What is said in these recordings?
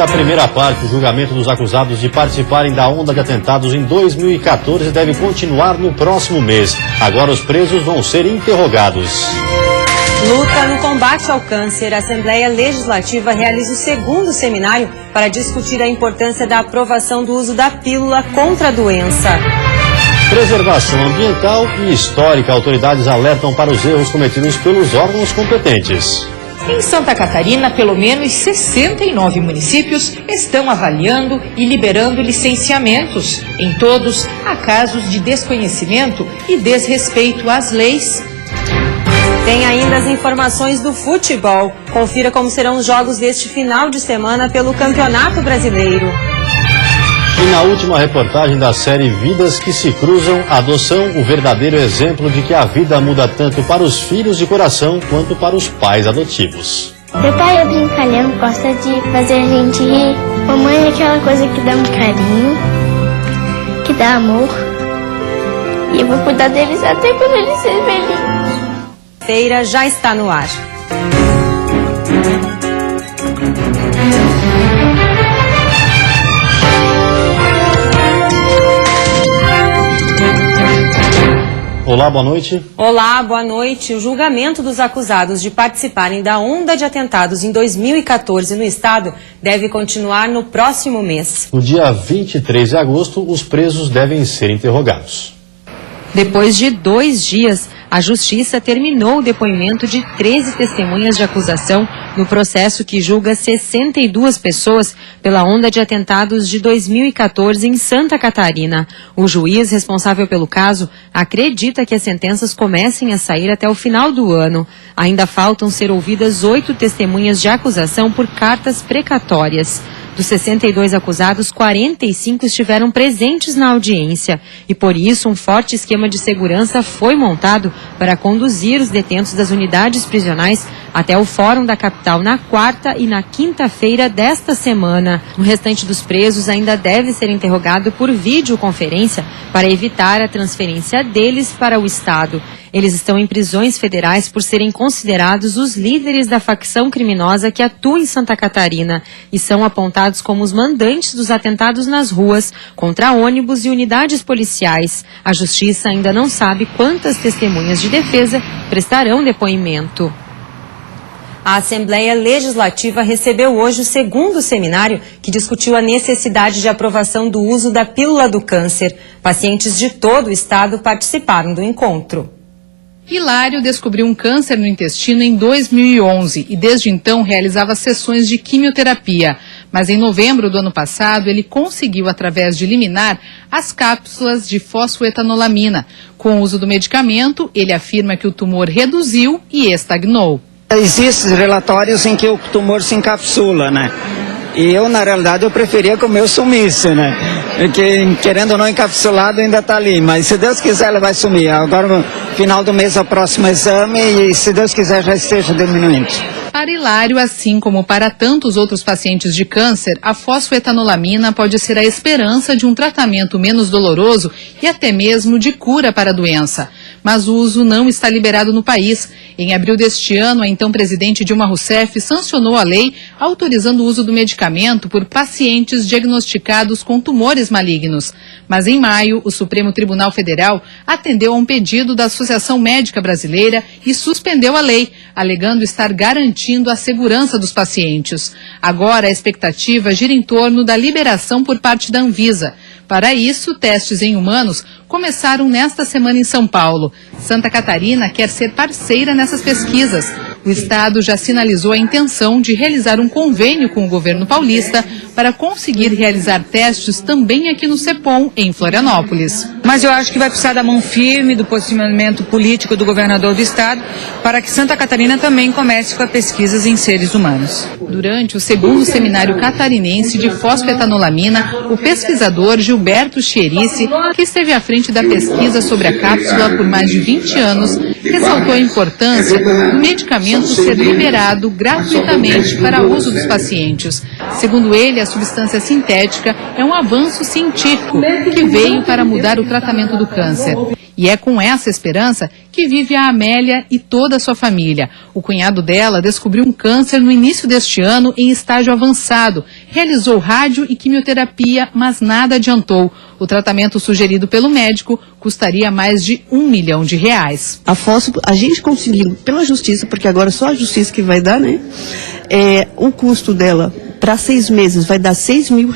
da primeira parte, o julgamento dos acusados de participarem da onda de atentados em 2014 deve continuar no próximo mês. Agora os presos vão ser interrogados. Luta no combate ao câncer. A Assembleia Legislativa realiza o segundo seminário para discutir a importância da aprovação do uso da pílula contra a doença. Preservação ambiental e histórica. Autoridades alertam para os erros cometidos pelos órgãos competentes. Em Santa Catarina, pelo menos 69 municípios estão avaliando e liberando licenciamentos. Em todos, há casos de desconhecimento e desrespeito às leis. Tem ainda as informações do futebol. Confira como serão os jogos deste final de semana pelo Campeonato Brasileiro. E na última reportagem da série Vidas que se Cruzam, a adoção, o verdadeiro exemplo de que a vida muda tanto para os filhos de coração quanto para os pais adotivos. Meu pai é brincalhão, gosta de fazer a gente rir. Mamãe é aquela coisa que dá um carinho, que dá amor. E eu vou cuidar deles até quando eles serem velhinhos. Feira já está no ar. Olá, boa noite. Olá, boa noite. O julgamento dos acusados de participarem da onda de atentados em 2014 no estado deve continuar no próximo mês. No dia 23 de agosto, os presos devem ser interrogados. Depois de 2 dias, a Justiça terminou o depoimento de 13 testemunhas de acusação no processo que julga 62 pessoas pela onda de atentados de 2014 em Santa Catarina. O juiz responsável pelo caso acredita que as sentenças comecem a sair até o final do ano. Ainda faltam ser ouvidas 8 testemunhas de acusação por cartas precatórias. Dos 62 acusados, 45 estiveram presentes na audiência e, por isso, um forte esquema de segurança foi montado para conduzir os detentos das unidades prisionais até o Fórum da Capital na quarta e na quinta-feira desta semana. O restante dos presos ainda deve ser interrogado por videoconferência para evitar a transferência deles para o Estado. Eles estão em prisões federais por serem considerados os líderes da facção criminosa que atua em Santa Catarina e são apontados como os mandantes dos atentados nas ruas, contra ônibus e unidades policiais. A Justiça ainda não sabe quantas testemunhas de defesa prestarão depoimento. A Assembleia Legislativa recebeu hoje o segundo seminário que discutiu a necessidade de aprovação do uso da pílula do câncer. Pacientes de todo o estado participaram do encontro. Hilário descobriu um câncer no intestino em 2011 e desde então realizava sessões de quimioterapia. Mas em novembro do ano passado ele conseguiu, através de liminar, as cápsulas de fosfoetanolamina. Com o uso do medicamento, ele afirma que o tumor reduziu e estagnou. Existem relatórios em que o tumor se encapsula, né? E eu, na realidade, eu preferia que o meu sumisse, né? Porque, querendo ou não, encapsulado ainda está ali. Mas, se Deus quiser, ele vai sumir. Agora, no final do mês, é o próximo exame e, se Deus quiser, já esteja diminuindo. Para Hilário, assim como para tantos outros pacientes de câncer, a fosfoetanolamina pode ser a esperança de um tratamento menos doloroso e até mesmo de cura para a doença. Mas o uso não está liberado no país. Em abril deste ano, a então presidente Dilma Rousseff sancionou a lei autorizando o uso do medicamento por pacientes diagnosticados com tumores malignos. Mas em maio, o Supremo Tribunal Federal atendeu a um pedido da Associação Médica Brasileira e suspendeu a lei, alegando estar garantindo a segurança dos pacientes. Agora, a expectativa gira em torno da liberação por parte da Anvisa. Para isso, testes em humanos começaram nesta semana em São Paulo. Santa Catarina quer ser parceira nessas pesquisas. O estado já sinalizou a intenção de realizar um convênio com o governo paulista para conseguir realizar testes também aqui no CEPOM, em Florianópolis. Mas eu acho que vai precisar da mão firme, do posicionamento político do governador do estado, para que Santa Catarina também comece com as pesquisas em seres humanos. Durante o segundo seminário catarinense de fosfoetanolamina, o pesquisador Gilberto Chierici, que esteve à frente da pesquisa sobre a cápsula por mais de 20 anos, ressaltou a importância do medicamento ser liberado gratuitamente para uso dos pacientes. Segundo ele, a substância sintética é um avanço científico que veio para mudar o tratamento do câncer. E é com essa esperança que vive a Amélia e toda a sua família. O cunhado dela descobriu um câncer no início deste ano em estágio avançado. Realizou rádio e quimioterapia, mas nada adiantou. O tratamento sugerido pelo médico custaria mais de R$1 milhão. A fósforo, a gente conseguiu pela justiça, porque agora só a justiça que vai dar, né? O custo dela para 6 meses vai dar R$6 mil,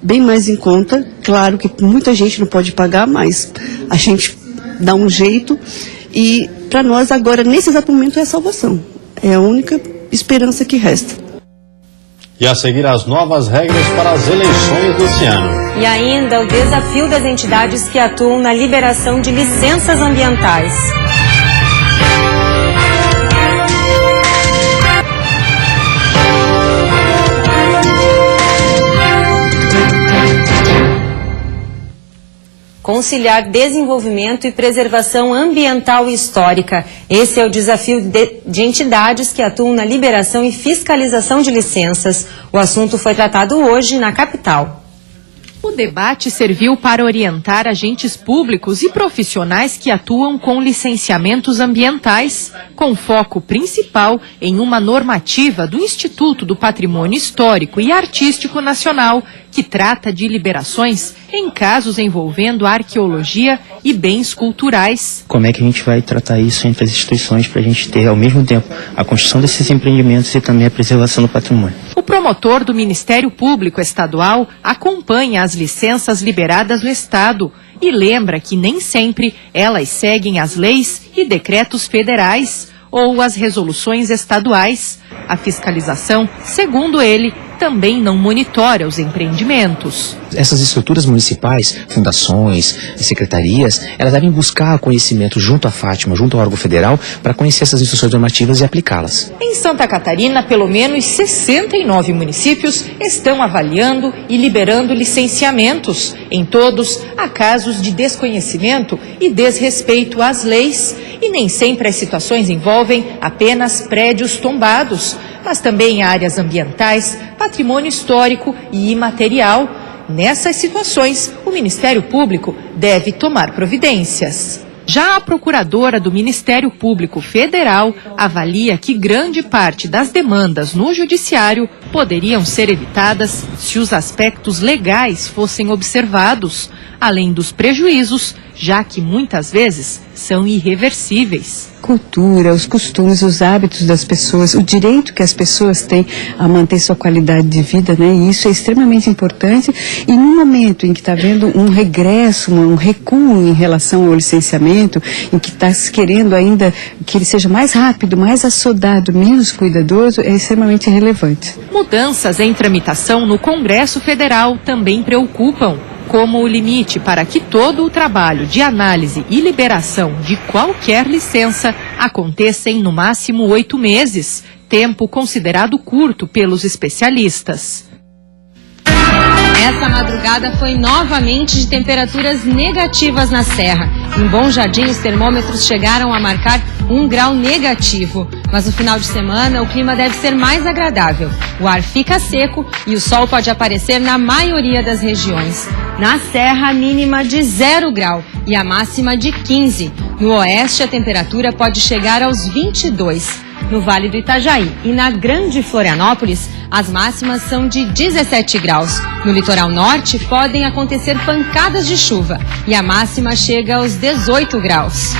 bem mais em conta. Claro que muita gente não pode pagar, mas a gente dá um jeito. E para nós agora, nesse exato momento, é a salvação. É a única esperança que resta. E a seguir, as novas regras para as eleições desse ano. E ainda o desafio das entidades que atuam na liberação de licenças ambientais. Conciliar desenvolvimento e preservação ambiental e histórica. Esse é o desafio de entidades que atuam na liberação e fiscalização de licenças. O assunto foi tratado hoje na capital. O debate serviu para orientar agentes públicos e profissionais que atuam com licenciamentos ambientais, com foco principal em uma normativa do Instituto do Patrimônio Histórico e Artístico Nacional, que trata de liberações em casos envolvendo arqueologia e bens culturais. Como é que a gente vai tratar isso entre as instituições para a gente ter, ao mesmo tempo, a construção desses empreendimentos e também a preservação do patrimônio? O promotor do Ministério Público Estadual acompanha as licenças liberadas no Estado e lembra que nem sempre elas seguem as leis e decretos federais ou as resoluções estaduais. A fiscalização, segundo ele, também não monitora os empreendimentos. Essas estruturas municipais, fundações, secretarias, elas devem buscar conhecimento junto à Fátima, junto ao órgão federal, para conhecer essas instruções normativas e aplicá-las. Em Santa Catarina, pelo menos 69 municípios estão avaliando e liberando licenciamentos. Em todos, há casos de desconhecimento e desrespeito às leis. E nem sempre as situações envolvem apenas prédios tombados, mas também áreas ambientais, patrimônio histórico e imaterial. Nessas situações, o Ministério Público deve tomar providências. Já a procuradora do Ministério Público Federal avalia que grande parte das demandas no Judiciário poderiam ser evitadas se os aspectos legais fossem observados, além dos prejuízos, já que muitas vezes são irreversíveis. Cultura, os costumes, os hábitos das pessoas, o direito que as pessoas têm a manter sua qualidade de vida, né? E isso é extremamente importante. E no momento em que está havendo um regresso, um recuo em relação ao licenciamento, em que está se querendo ainda que ele seja mais rápido, mais assodado, menos cuidadoso, é extremamente relevante. Mudanças em tramitação no Congresso Federal também preocupam, como o limite para que todo o trabalho de análise e liberação de qualquer licença aconteça em no máximo 8 meses, tempo considerado curto pelos especialistas. Essa madrugada foi novamente de temperaturas negativas na Serra. Em Bom Jardim, os termômetros chegaram a marcar 1 grau negativo. Mas no final de semana, o clima deve ser mais agradável. O ar fica seco e o sol pode aparecer na maioria das regiões. Na Serra, a mínima de 0 grau e a máxima de 15. No oeste, a temperatura pode chegar aos 22. No Vale do Itajaí e na Grande Florianópolis, as máximas são de 17 graus. No litoral norte, podem acontecer pancadas de chuva e a máxima chega aos 18 graus.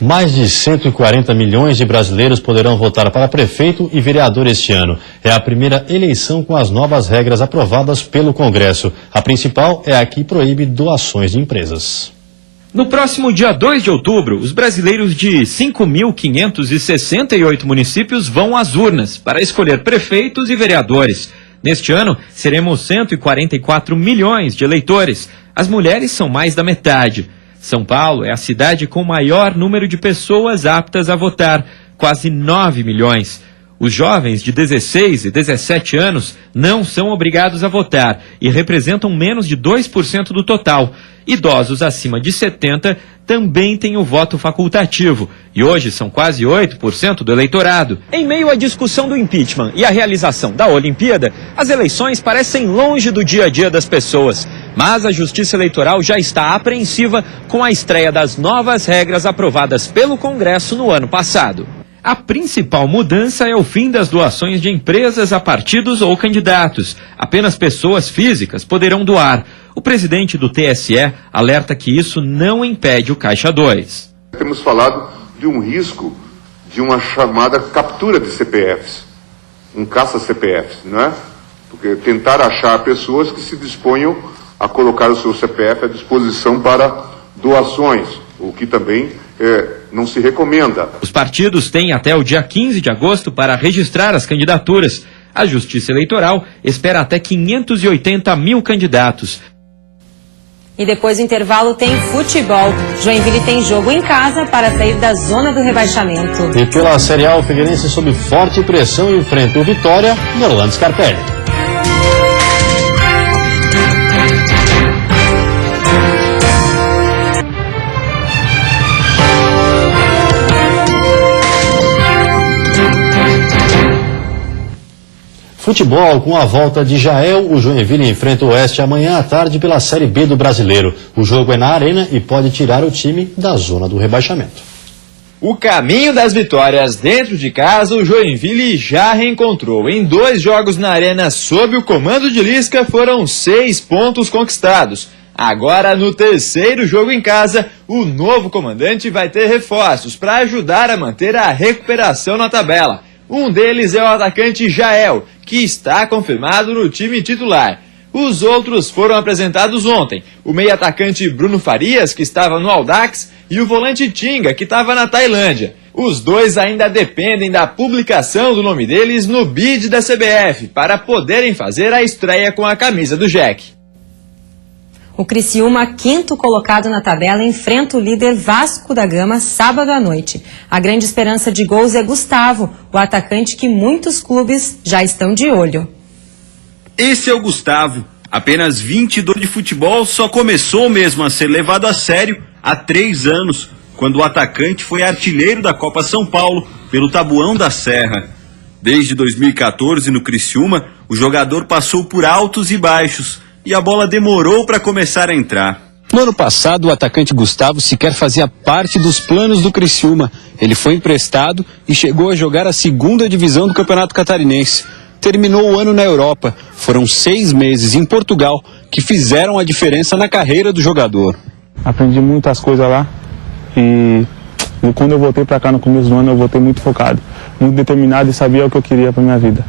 Mais de 140 milhões de brasileiros poderão votar para prefeito e vereador este ano. É a primeira eleição com as novas regras aprovadas pelo Congresso. A principal é a que proíbe doações de empresas. No próximo dia 2 de outubro, os brasileiros de 5.568 municípios vão às urnas para escolher prefeitos e vereadores. Neste ano, seremos 144 milhões de eleitores. As mulheres são mais da metade. São Paulo é a cidade com maior número de pessoas aptas a votar, quase 9 milhões. Os jovens de 16 e 17 anos não são obrigados a votar e representam menos de 2% do total. Idosos acima de 70 também têm o voto facultativo e hoje são quase 8% do eleitorado. Em meio à discussão do impeachment e à realização da Olimpíada, as eleições parecem longe do dia a dia das pessoas. Mas a Justiça Eleitoral já está apreensiva com a estreia das novas regras aprovadas pelo Congresso no ano passado. A principal mudança é o fim das doações de empresas a partidos ou candidatos. Apenas pessoas físicas poderão doar. O presidente do TSE alerta que isso não impede o Caixa 2. Temos falado de um risco de uma chamada captura de CPFs, um caça-CPFs, não é? Porque tentar achar pessoas que se disponham a colocar o seu CPF à disposição para doações, o que também não se recomenda. Os partidos têm até o dia 15 de agosto para registrar as candidaturas. A Justiça Eleitoral espera até 580 mil candidatos. E depois do intervalo tem futebol. Joinville tem jogo em casa para sair da zona do rebaixamento. E pela Série A, o Figueirense sob forte pressão enfrenta o Vitória no Orlando Scarpelli. Futebol, com a volta de Jael, o Joinville enfrenta o Oeste amanhã à tarde pela Série B do Brasileiro. O jogo é na Arena e pode tirar o time da zona do rebaixamento. O caminho das vitórias dentro de casa, o Joinville já reencontrou. Em 2 jogos na Arena sob o comando de Lisca, foram 6 pontos conquistados. Agora, no 3º jogo em casa, o novo comandante vai ter reforços para ajudar a manter a recuperação na tabela. Um deles é o atacante Jael, que está confirmado no time titular. Os outros foram apresentados ontem. O meio-atacante Bruno Farias, que estava no Audax, e o volante Tinga, que estava na Tailândia. Os dois ainda dependem da publicação do nome deles no bid da CBF, para poderem fazer a estreia com a camisa do Jack. O Criciúma, 5º colocado na tabela, enfrenta o líder Vasco da Gama sábado à noite. A grande esperança de gols é Gustavo, o atacante que muitos clubes já estão de olho. Esse é o Gustavo. Apenas 22 de futebol, só começou mesmo a ser levado a sério há 3 anos, quando o atacante foi artilheiro da Copa São Paulo pelo Tabuão da Serra. Desde 2014, no Criciúma, o jogador passou por altos e baixos, e a bola demorou para começar a entrar. No ano passado, o atacante Gustavo sequer fazia parte dos planos do Criciúma. Ele foi emprestado e chegou a jogar a 2ª divisão do Campeonato Catarinense. Terminou o ano na Europa. Foram 6 meses em Portugal que fizeram a diferença na carreira do jogador. Aprendi muitas coisas lá e quando eu voltei para cá no começo do ano, eu voltei muito focado, muito determinado e sabia o que eu queria para minha vida.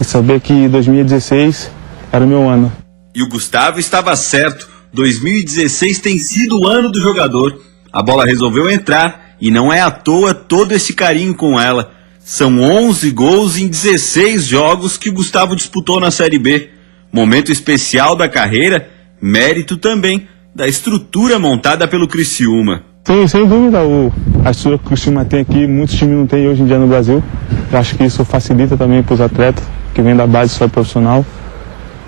E saber que 2016 era o meu ano. E o Gustavo estava certo. 2016 tem sido o ano do jogador. A bola resolveu entrar e não é à toa todo esse carinho com ela. São 11 gols em 16 jogos que o Gustavo disputou na Série B. Momento especial da carreira, mérito também da estrutura montada pelo Criciúma. Sem dúvida, a estrutura que o Criciúma tem aqui, muitos times não têm hoje em dia no Brasil. Eu acho que isso facilita também para os atletas que vêm da base só profissional.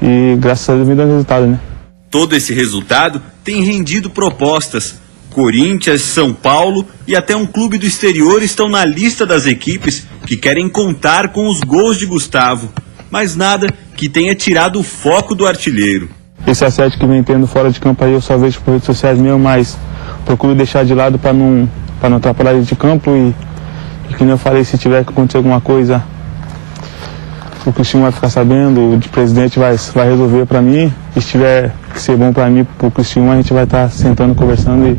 E graças a Deus vem dando resultado, né? Todo esse resultado tem rendido propostas. Corinthians, São Paulo e até um clube do exterior estão na lista das equipes que querem contar com os gols de Gustavo. Mas nada que tenha tirado o foco do artilheiro. Esse assédio que vem tendo fora de campo aí eu só vejo por redes sociais mesmo, mas procuro deixar de lado para não atrapalhar ele de campo e como eu falei, se tiver que acontecer alguma coisa, o Criciúma vai ficar sabendo, o presidente vai resolver para mim. Se tiver que ser bom para mim, para o Criciúma, a gente vai estar sentando, conversando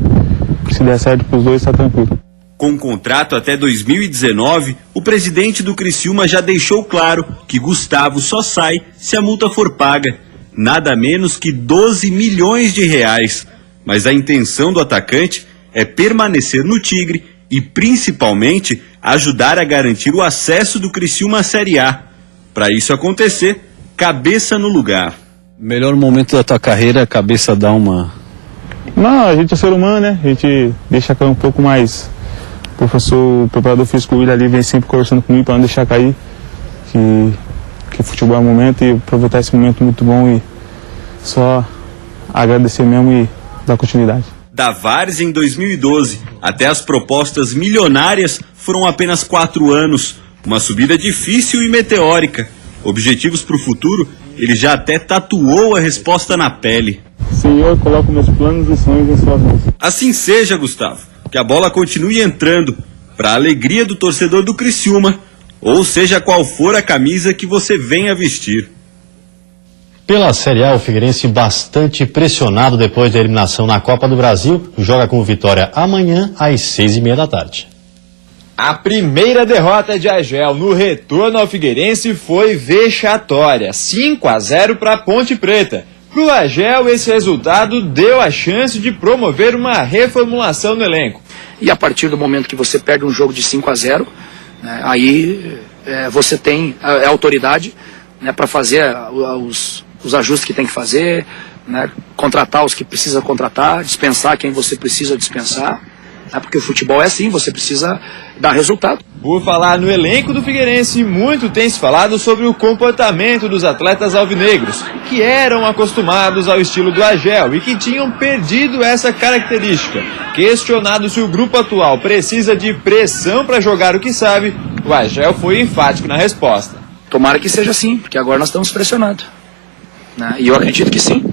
e se der certo para os dois, está tranquilo. Com contrato até 2019, o presidente do Criciúma já deixou claro que Gustavo só sai se a multa for paga. Nada menos que 12 milhões de reais. Mas a intenção do atacante é permanecer no Tigre e, principalmente, ajudar a garantir o acesso do Criciúma à Série A. Para isso acontecer, cabeça no lugar. Melhor momento da tua carreira, a cabeça dá uma... Não, a gente é ser humano, né? A gente deixa cair um pouco mais. O preparador físico, o Willian ali, vem sempre conversando comigo para não deixar cair. Que futebol é um momento e aproveitar esse momento muito bom e só agradecer mesmo e dar continuidade. Da Várzea em 2012 até as propostas milionárias foram apenas 4 anos. Uma subida difícil e meteórica. Objetivos para o futuro, ele já até tatuou a resposta na pele. Senhor, coloco meus planos e sonhos em suas mãos. Assim seja, Gustavo. Que a bola continue entrando, para a alegria do torcedor do Criciúma, ou seja qual for a camisa que você venha vestir. Pela Série A, o Figueirense bastante pressionado depois da eliminação na Copa do Brasil, joga com o Vitória amanhã às 6h30 da tarde. A primeira derrota de Agel no retorno ao Figueirense foi vexatória, 5-0 para Ponte Preta. Para o Agel, esse resultado deu a chance de promover uma reformulação no elenco. E a partir do momento que você perde um jogo de 5-0, né, aí você tem a autoridade, né, para fazer os ajustes que tem que fazer, né, contratar os que precisa contratar, dispensar quem você precisa dispensar, né, porque o futebol é assim, você precisa dar resultado. Por falar no elenco do Figueirense, muito tem se falado sobre o comportamento dos atletas alvinegros, que eram acostumados ao estilo do Agel e que tinham perdido essa característica. Questionado se o grupo atual precisa de pressão para jogar o que sabe, o Agel foi enfático na resposta. Tomara que seja assim, porque agora nós estamos pressionados, né? E eu acredito que sim.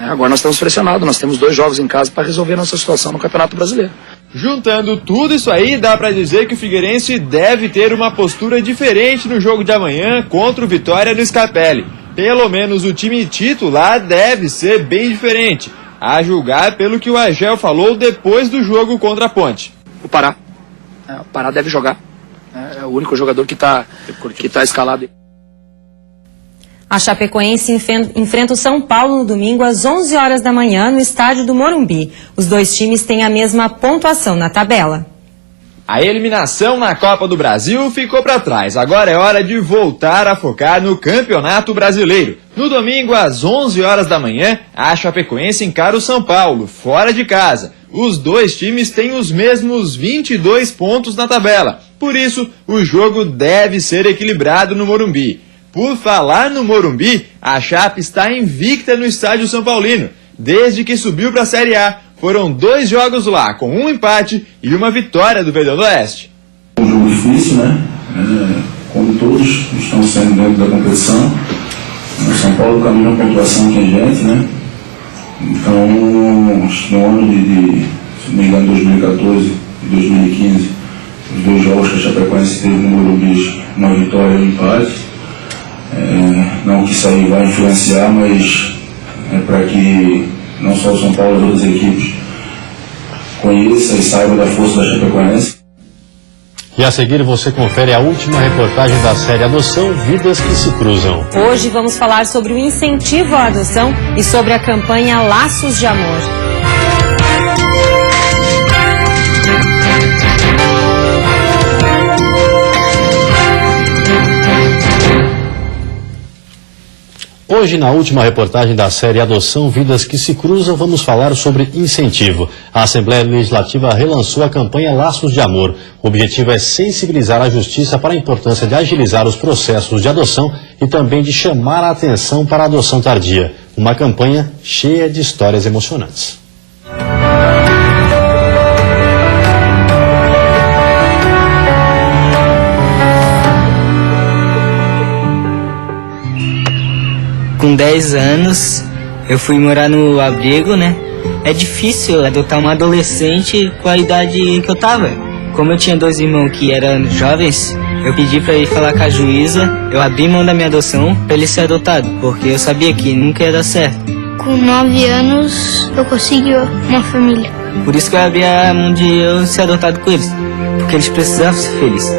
Agora nós estamos pressionados, nós temos 2 jogos em casa para resolver nossa situação no Campeonato Brasileiro. Juntando tudo isso aí, dá para dizer que o Figueirense deve ter uma postura diferente no jogo de amanhã contra o Vitória no Scarpelli. Pelo menos o time titular deve ser bem diferente, a julgar pelo que o Agel falou depois do jogo contra a Ponte. O Pará deve jogar, é o único jogador que está escalado. A Chapecoense enfrenta o São Paulo no domingo às 11 horas da manhã no estádio do Morumbi. Os dois times têm a mesma pontuação na tabela. A eliminação na Copa do Brasil ficou para trás. Agora é hora de voltar a focar no Campeonato Brasileiro. No domingo às 11 horas da manhã, a Chapecoense encara o São Paulo, fora de casa. Os dois times têm os mesmos 22 pontos na tabela. Por isso, o jogo deve ser equilibrado no Morumbi. Por falar no Morumbi, a Chape está invicta no estádio São Paulino. Desde que subiu para a Série A, foram 2 jogos lá, com um empate e uma vitória do Verdão do Oeste. Um jogo difícil, né? Como todos estão sendo dentro da competição. O São Paulo caminha a pontuação que a gente, né? Então, no ano de se não me engano, 2014 e 2015, os 2 jogos que a Chapecoense teve no Morumbi, uma vitória e um empate. Não que isso aí vai influenciar, mas é para que não só o São Paulo, as outras equipes conheçam e saibam da força da Chapecoense. E a seguir você confere a última reportagem da série Adoção, Vidas que se Cruzam. Hoje vamos falar sobre o incentivo à adoção e sobre a campanha Laços de Amor. Hoje, na última reportagem da série Adoção, Vidas que se Cruzam, vamos falar sobre incentivo. A Assembleia Legislativa relançou a campanha Laços de Amor. O objetivo é sensibilizar a Justiça para a importância de agilizar os processos de adoção e também de chamar a atenção para a adoção tardia. Uma campanha cheia de histórias emocionantes. Com 10 anos, eu fui morar no abrigo, né? É difícil adotar uma adolescente com a idade que eu tava. Como eu tinha 2 irmãos que eram jovens, eu pedi pra ele falar com a juíza, eu abri mão da minha adoção pra ele ser adotado, porque eu sabia que nunca ia dar certo. Com 9 anos, eu consegui uma família. Por isso que eu abri a mão de eu ser adotado com eles, porque eles precisavam ser felizes.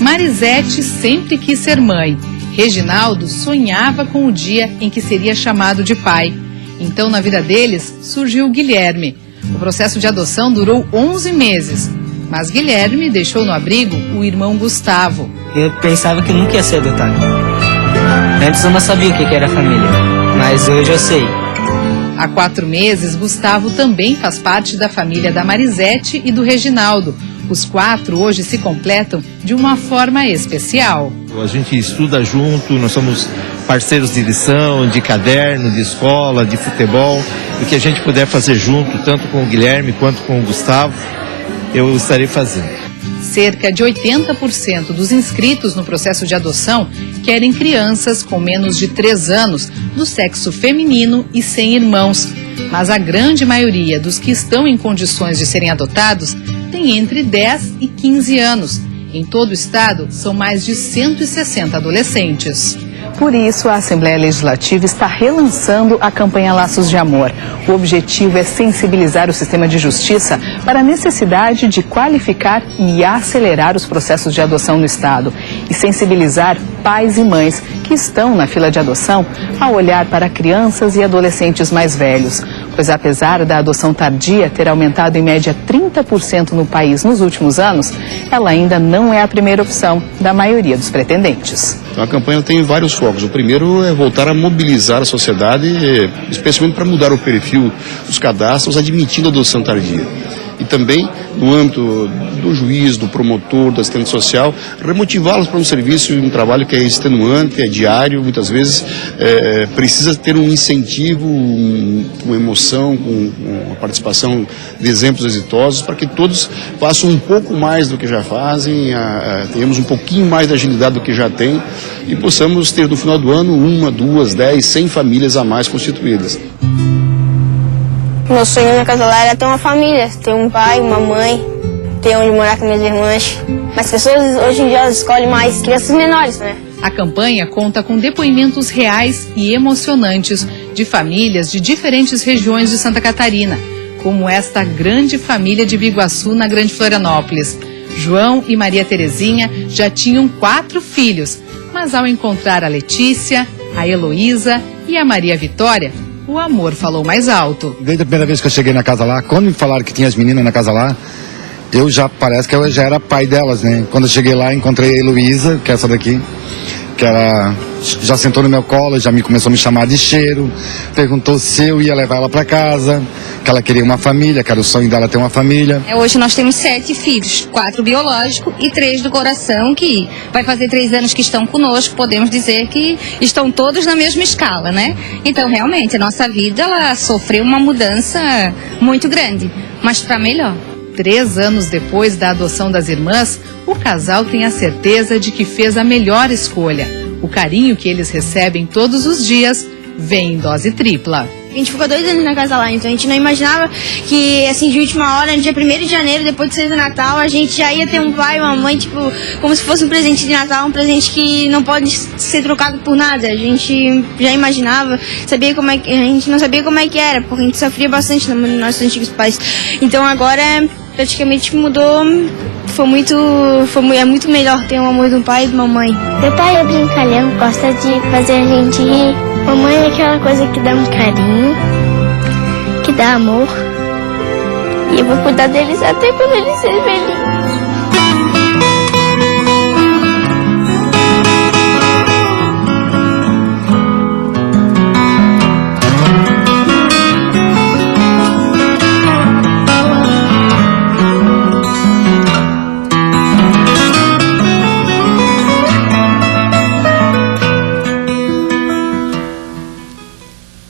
Marisete sempre quis ser mãe. Reginaldo sonhava com o dia em que seria chamado de pai. Então, na vida deles, surgiu o Guilherme. O processo de adoção durou 11 meses. Mas Guilherme deixou no abrigo o irmão Gustavo. Eu pensava que nunca ia ser adotado. Antes eu não sabia o que era família, mas hoje eu sei. Há 4 meses, Gustavo também faz parte da família da Marisete e do Reginaldo. Os 4 hoje se completam de uma forma especial. A gente estuda junto, nós somos parceiros de lição, de caderno, de escola, de futebol. O que a gente puder fazer junto, tanto com o Guilherme quanto com o Gustavo, eu estarei fazendo. Cerca de 80% dos inscritos no processo de adoção querem crianças com menos de 3 anos, do sexo feminino e sem irmãos. Mas a grande maioria dos que estão em condições de serem adotados tem entre 10 e 15 anos. Em todo o estado, são mais de 160 adolescentes. Por isso, a Assembleia Legislativa está relançando a campanha Laços de Amor. O objetivo é sensibilizar o sistema de justiça para a necessidade de qualificar e acelerar os processos de adoção no Estado. E sensibilizar pais e mães que estão na fila de adoção a olhar para crianças e adolescentes mais velhos. Pois apesar da adoção tardia ter aumentado em média 30% no país nos últimos anos, ela ainda não é a primeira opção da maioria dos pretendentes. A campanha tem vários focos. O primeiro é voltar a mobilizar a sociedade, especialmente para mudar o perfil dos cadastros, admitindo a adoção tardia. E também, no âmbito do juiz, do promotor, do assistente social, remotivá-los para um serviço e um trabalho que é extenuante, é diário, muitas vezes precisa ter um incentivo, uma emoção, com a participação de exemplos exitosos, para que todos façam um pouco mais do que já fazem, tenhamos um pouquinho mais de agilidade do que já tem e possamos ter no final do ano 1, 2, 10, 100 famílias a mais constituídas. Meu sonho na casa lá era ter uma família, ter um pai, uma mãe, ter onde morar com minhas irmãs. Mas as pessoas hoje em dia elas escolhem mais crianças menores, né? A campanha conta com depoimentos reais e emocionantes de famílias de diferentes regiões de Santa Catarina, como esta grande família de Biguaçu, na Grande Florianópolis. João e Maria Terezinha já tinham 4 filhos, mas ao encontrar a Letícia, a Heloísa e a Maria Vitória, o amor falou mais alto. Desde a primeira vez que eu cheguei na casa lá, quando me falaram que tinha as meninas na casa lá, parece que eu já era pai delas, né? Quando eu cheguei lá, encontrei a Heloísa, que é essa daqui, que ela já sentou no meu colo, já começou a me chamar de cheiro, perguntou se eu ia levar ela para casa, que ela queria uma família, que era o sonho dela ter uma família. Hoje nós temos 7 filhos, 4 biológicos e 3 do coração, que vai fazer 3 anos que estão conosco, podemos dizer que estão todos na mesma escala, né? Então, realmente, a nossa vida, ela sofreu uma mudança muito grande, mas para melhor. 3 anos depois da adoção das irmãs, o casal tem a certeza de que fez a melhor escolha. O carinho que eles recebem todos os dias vem em dose tripla. A gente ficou 2 anos na casa lá, então a gente não imaginava que, assim, de última hora, no dia 1º de janeiro, depois de ser do Natal, a gente já ia ter um pai e uma mãe, tipo, como se fosse um presente de Natal, um presente que não pode ser trocado por nada. A gente já imaginava, a gente não sabia como é que era, porque a gente sofria bastante nos nossos antigos pais. Então agora praticamente mudou, é muito melhor ter o amor de um pai e de uma mãe. Meu pai é brincalhão, gosta de fazer a gente rir. Mamãe é aquela coisa que dá um carinho, que dá amor. E eu vou cuidar deles até quando eles serem velhinhos.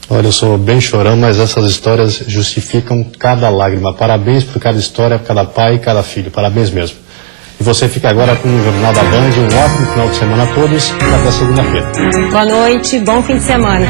Olha, eu sou bem chorão, mas essas histórias justificam cada lágrima. Parabéns por cada história, cada pai e cada filho. Parabéns mesmo. E você fica agora com o Jornal da Band. Um ótimo final de semana a todos e até segunda-feira. Boa noite, bom fim de semana.